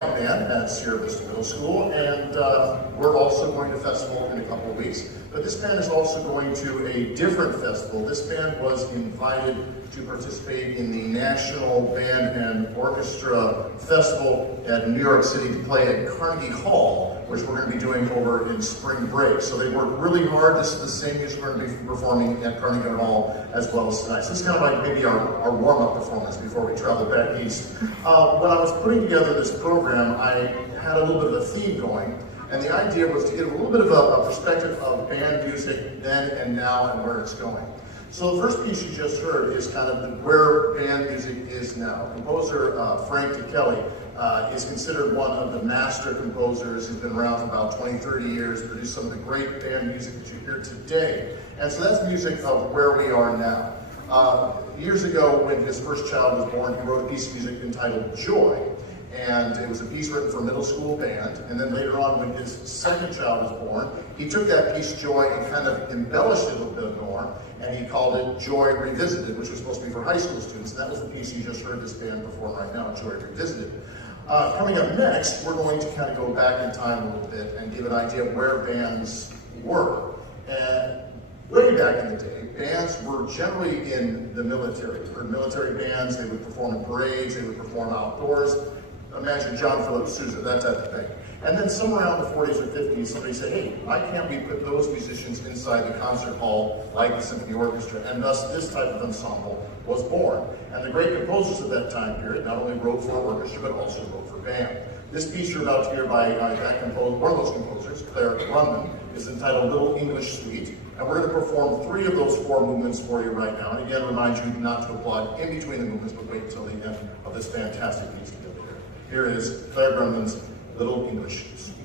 Band at Sierra Vista Middle School, and we're also going to festival in a couple of weeks. But this band is also going to a different festival. This band was invited to participate in the National Band and Orchestra Festival at New York City to play at Carnegie Hall, which we're going to be doing over in spring break. So they worked really hard. This is the same music we're going to be performing at Carnegie Hall as well as tonight. So this is kind of like maybe our warm-up performance before we travel back east. When I was putting together this program, I had a little bit of a theme going. And the idea was to get a little bit of a perspective of band music then and now and where it's going. So the first piece you just heard is kind of where band music is now. Composer Frank DeKelly is considered one of the master composers. He's been around for about 20, 30 years, produced some of the great band music that you hear today. And so that's music of where we are now. Years ago, when his first child was born, he wrote a piece of music entitled Joy. And it was a piece written for a middle school band. And then later on, when his second child was born, he took that piece, Joy, and kind of embellished it a little bit more. And he called it Joy Revisited, which was supposed to be for high school students. And that was the piece you just heard this band perform right now, Joy Revisited. Coming up next, we're going to kind of go back in time a little bit and give an idea of where bands were. And way back in the day, bands were generally in the military. For military bands, they would perform in parades, they would perform outdoors. Imagine John Philip Sousa, that type of thing. And then somewhere around the 40s or 50s, somebody said, hey, why can't we put those musicians inside the concert hall like the symphony orchestra? And thus this type of ensemble was born. And the great composers of that time period not only wrote for orchestra, but also wrote for band. This piece you're about to hear by that composer, one of those composers, Claire Runman, is entitled Little English Suite. And we're going to perform 3 of those 4 movements for you right now. And again, remind you not to applaud in between the movements, but wait until the end of this fantastic piece. Here is Claire Grumman's Little English Suite.